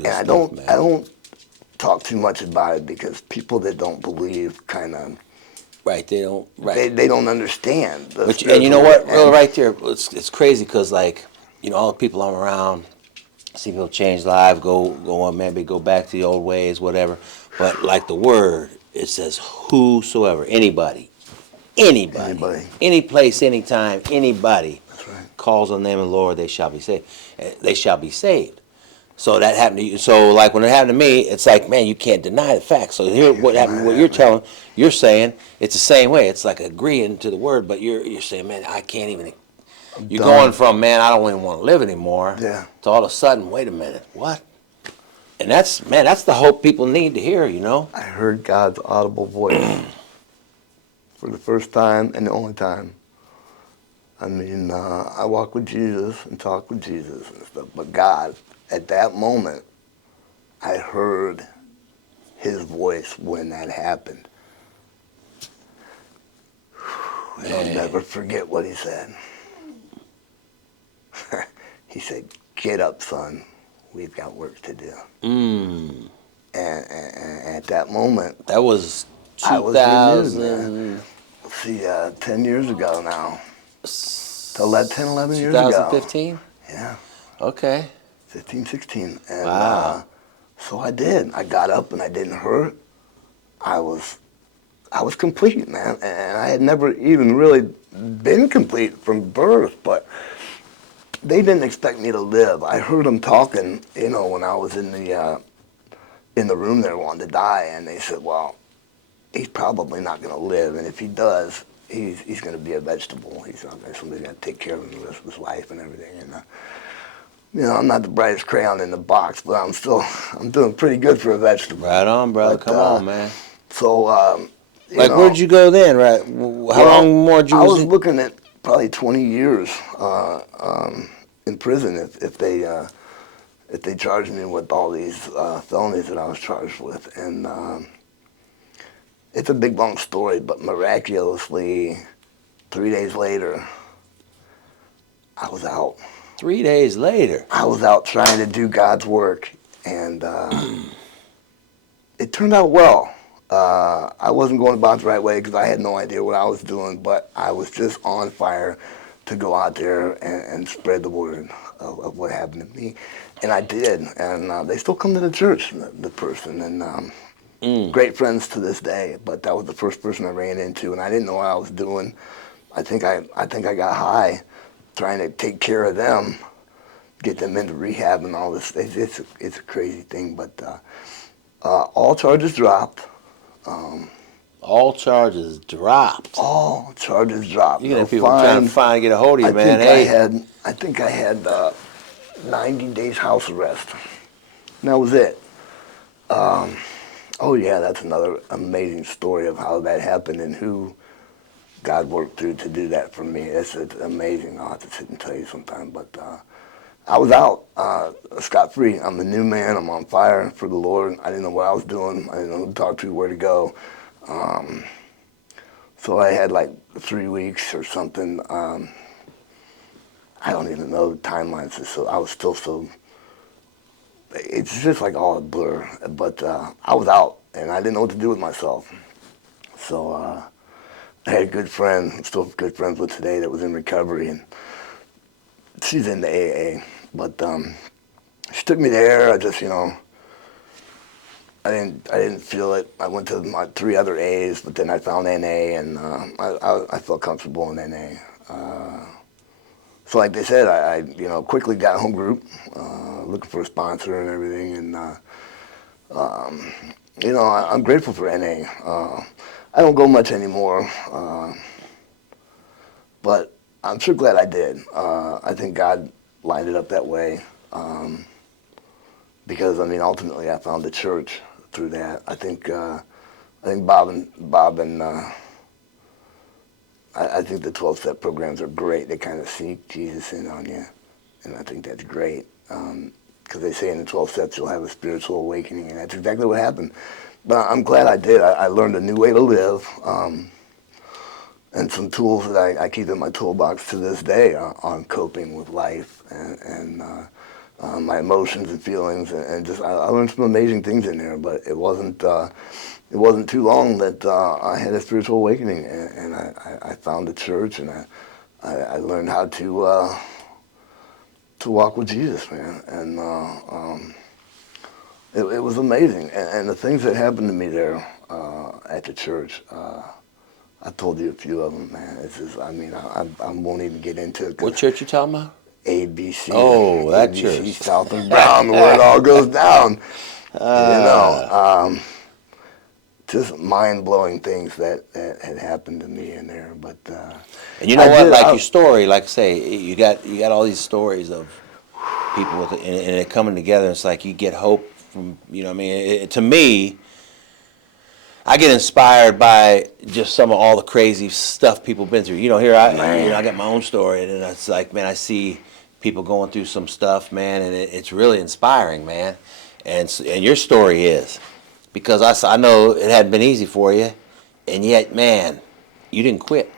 good And stuff, man. I don't talk too much about it because people that don't believe kind of Right, they don't. Right, they don't understand the but and you know spiritual what? Well, and right there, it's crazy because like all the people I'm around, see people change lives, go on, maybe go back to the old ways, whatever. But like the word, it says whosoever, anybody, anybody. any place, anytime, anybody That's right. calls on the name of the Lord, they shall be saved. They shall be saved. So that happened to you. So like when it happened to me, it's like, man, you can't deny the fact. So here, Can't what happened? deny What that, man. you're saying, it's the same way. It's like agreeing to the word, but you're saying, man, I can't even. I'm You're going done. from, man, I don't even want to live anymore, Yeah. to all of a sudden, wait a minute, what? And that's the hope people need to hear. I heard God's audible voice for the first time and the only time. I mean, I walk with Jesus and talk with Jesus and stuff, but God, at that moment, I heard his voice when that happened. And I'll Man. never forget what he said. He said, "Get up, son. We've got work to do." Mm. And at that moment, That was I was renewed, man. 2000. See, 10 years ago now. 10, 11 years ago. 2015. Yeah, Okay. 15, 16. And Wow. so I did. I got up and I didn't hurt. I was complete, man. And I had never even really been complete from birth, but they didn't expect me to live. I heard them talking, when I was in the room there wanting to die, and they said, "Well, he's probably not going to live, and if he does, he's going to be a vegetable. He's not going to, somebody's going to take care of him the rest of his life and everything." And I'm not the brightest crayon in the box, but I'm doing pretty good for a vegetable. Right on, brother. But Come on, man. so Like, where'd you go then? Right? How well, long more did you I was was it? looking at probably 20 years in prison if they charged me with all these felonies that I was charged with. And it's a big, long story, but miraculously, 3 days later, I was out. 3 days later. I was out trying to do God's work, and it turned out well. I wasn't going about the right way because I had no idea what I was doing, but I was just on fire to go out there and spread the word of what happened to me. And I did, and they still come to the church, the person, and great friends to this day. But that was the first person I ran into, and I didn't know what I was doing. I think I got high trying to take care of them, get them into rehab and all this. It's a crazy thing, but all charges dropped. All charges dropped. All charges dropped. You can No have people trying to fines. find get a hold of you, man. Hey. I think I had 90 days house arrest. And that was it. Oh yeah, that's another amazing story of how that happened and who God worked through to do that for me. It's amazing. I'll have to sit and tell you sometime. But I was out scot-free. I'm a new man. I'm on fire for the Lord. I didn't know what I was doing. I didn't know who to talk to, where to go. So I had like 3 weeks or something. I don't even know the timelines. So I was still so. It's just like all a blur. But I was out, and I didn't know what to do with myself. So I had a good friend, I'm still good friends with today, that was in recovery, and she's in the AA. But she took me there. I just, I didn't feel it. I went to my 3 other A's, but then I found NA, and I felt comfortable in NA. So like they said, I quickly got a home group, looking for a sponsor and everything, and I'm grateful for NA. I don't go much anymore, but I'm sure glad I did. I think God lined it up that way, because ultimately I found the church through that. I think Bob and I think the 12-step programs are great. They kind of sneak Jesus in on you, and I think that's great. Because they say in the 12 steps you'll have a spiritual awakening, and that's exactly what happened. But I'm glad I did. I learned a new way to live, and some tools that I keep in my toolbox to this day on coping with life. And my emotions and feelings, and just I learned some amazing things in there. But it wasn't too long that I had a spiritual awakening, and I found a church, and I learned how to walk with Jesus, man. And it was amazing. And the things that happened to me there at the church, I told you a few of them, man. It's just, I mean, I won't even get into it. What church you talking about? ABC. Oh, that ABC church. South of Brown, where it all goes down. Just mind-blowing things that had happened to me in there. But And you know what? Like your story, like I say, you got all these stories of people with it, and it coming together. It's like you get hope from, you know what I mean? To me, I get inspired by just some of all the crazy stuff people been through. You know, here I got my own story, and it's like, man, I see people going through some stuff, man, and it's really inspiring, man. And your story is, because I know it hadn't been easy for you, and yet, man, you didn't quit.